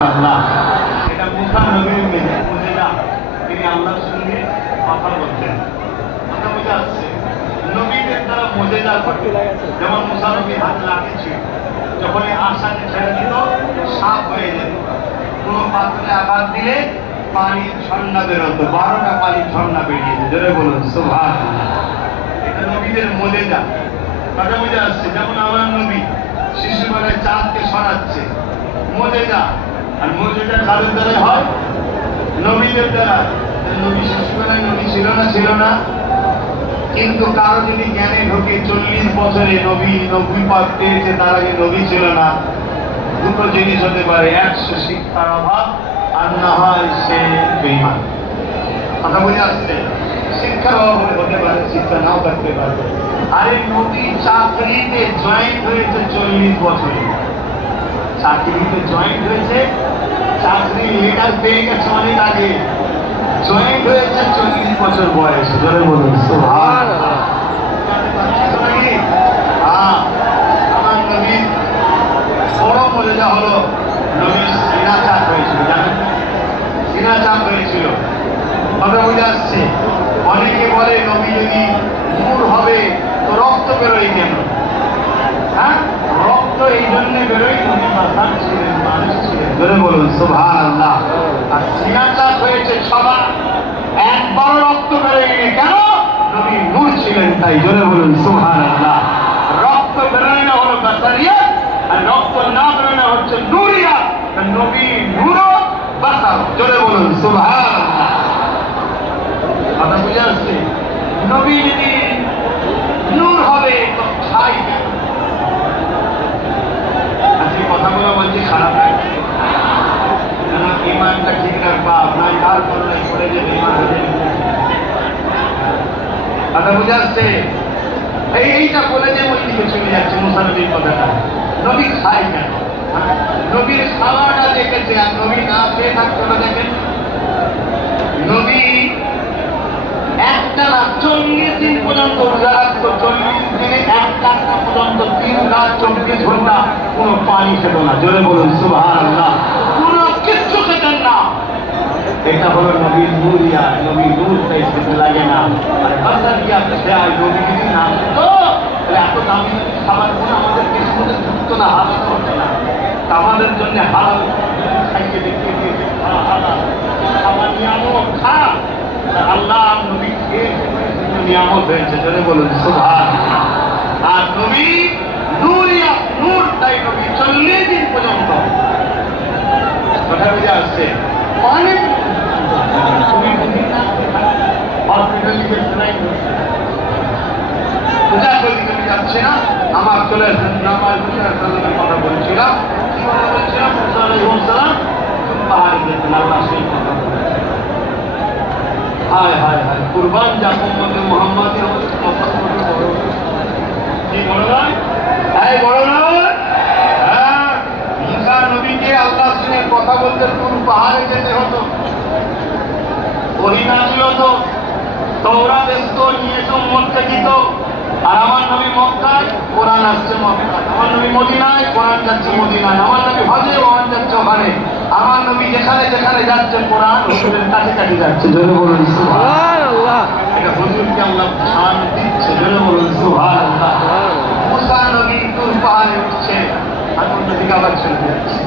আল্লাহ এটা মুসা নবীর মুজিজা তিনি আল্লাহর সঙ্গে কথা বলতেন। কথা বোঝা যাচ্ছে নবীদের দ্বারা মুজিজা ঘটে। যেমন মুসা নবীর হাতে লাঠি ছিল, যখন আশাকে ছেড়ে দিত সাপ হয়ে যেত। কোনো পাত্রে আঘাত দিলে পানির ঝর্ণা বেরোতো, 12টা পানির ঝর্ণা বেরিয়েছে। জোরে বলুন সুবহানাল্লাহ। এটা নবীদের মুজিজা। কথা বোঝা যাচ্ছে যেমন আমার নবী শিশুবেলায় চাঁদকে সরাচ্ছে, মুজিজা। আর মুজিজা কাদের দ্বারা হয়? নবীদের দ্বারা। নবী শিশুবেলায় নবী ছিল না, কিন্তু কারো যদি জ্ঞানে ঢোকে 40 বছরে নবী নবুয়ত পেয়েছে, তার আগে নবী ছিল না, দুটো জিনিস হতে পারে: 100 শিক্ষার অভাব, আর না হয় সে বেঈমান। কথা বুঝে আসছে? শিক্ষার অভাব হতে পারে, শিক্ষা নাও থাকতে পারে। আরে নবী চাকরিতে জয়েন হয়েছে 40 বছরে, চাকরিতে জয়েন হয়েছে, চাকরি লেটার পেয়ে গেছে অনেক আগে, জয়েন হয়েছে 40 বছর বয়সে। জোরে বলুন সুবহানাল্লাহ। আমার নবীর বড় মর্যাদা হলো নবীর সিনা চাপ হয়েছিল, জানেন? সিনা চাপ হয়েছিল। কথা বুঝে আসছে? অনেকে বলে নবী যদি নূর হবে তো রক্ত বেরোয় কেন? হ্যাঁ, রক্ত এই জন্য বেরোয়, নবী মাথার ছিলেন, মানুষ ছিলেন। জোরে বলুন সুবহানাল্লাহ। আর সিনা চাপ হয়েছে সবার, একবার রক্ত বেরোয়নি কেন? নবী নূর ছিলেন তাই। জোরে বলুন সুবহানাল্লাহ। রক্ত বেরোয় না হলো বাসারিয়াত, আর রক্ত না বেরোয় না হচ্ছে নূরিয়াত। নবী নূর বাসার। জোরে বলুন সুবহানাল্লাহ। কথা বুঝে আসছে? নবী যদি নূর হবে তো ছাই কেন? আজকে কথাগুলো বলছি খারাপ লাগছে, কেন ইমানটা ঠিক রাখবা, আপনার কার করলে করে যে ইমান হয়ে। কথা বুঝে আসছে? এইটা বলে যে ওই দিকে চলে যাচ্ছে মুসা নবীর কথাটা। নবী খায় কেন? নবীর খাওয়াটা দেখেছে, আর নবী না খেয়ে থাকতো না। দেখেন নবী একটানা 40 দিন পর্যন্ত রোজা রাখতো, 40 দিনে একটা পর্যন্ত 3 রাত 24 ঘন্টা কোনো পানি খেত না। জোরে বলুন সুবহানাল্লাহ। কোনো কিচ্ছু খেতেন না। এটা হলো নবীর নূরিয়া, নবী নূর, তাই খেতে লাগে না। আর বাসারিয়া খেয়াল নবী যদি না খেত তাহলে এত দামি খাবার কোনো আমাদের কিছু মধ্যে ঢুকতো না, হালাল হতো না। আমাদের জন্য হালাল খাইয়ে দেখিয়ে দিয়েছে, হালাল খাবার নিয়ামত খা। আল্লাহ নবী খেয়ে নিয়ামত হয়েছে। জোরে বলুন সুবহানাল্লাহ। আর নবী নূরিয়া, নূর, তাই নবী 40 দিন পর্যন্ত। কথা বুঝে আসছে? অনেক পূজা করতে যাচ্ছে না, আমার চলে আসেন। আমার কথা বলছিলাম, কি কথা বলছিলাম? মুসা আলাইহিস সালাম পাহাড়ে যেতেন, আল্লাহ সেই কথা বলে। হায় হায় হায়, কুরবান যা উম্মতে মুহাম্মাদের কি বড় নয়? এই বড় নয়? হ্যাঁ, মুসা নবীকে আল্লাহর সঙ্গে কথা বলতে তুর পাহাড়ে যেতে হতো। ওহী নাযিল হতো, তাওরাত আসতো, নিয়ে উম্মতকে দিত। আর আমার নবী মক্কায়, কোরআন আসছে মক্কায়। আমার নবী মদিনায়, কোরআন যাচ্ছে মদিনায়। আমার নবী হজে, কোরআন যাচ্ছে ওখানে। আমার নবী যেখানে যেখানে যাচ্ছে, কোরআন হুজুরের কাছে কাছে যাচ্ছে। জোরে বলুন সুবহানাল্লাহ। এটা হুজুরকে আল্লাহ শান দিচ্ছে। জোরে বলুন সুবহানাল্লাহ। মুসা নবী তুর পাহাড়ে উঠছে, আর অন্যদিকে আবার চলে যাচ্ছে।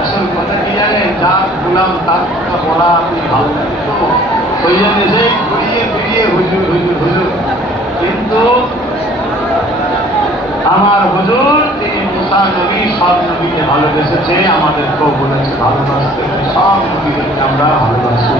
আসল কথা কি জানেন? যার গোলাম তার কথা বলা আপনি ভালো লাগতো, ওই জন্য যে ঘুরিয়ে ফিরিয়ে হুজুর হুজুর হুজুর। কিন্তু আমার হুজুর, তিনি মুসা নবী সব নবীকে ভালোবেসেছে, আমাদেরকেও বলেছে ভালোবাসতে। সব নবীদেরকে আমরা ভালোবাসি।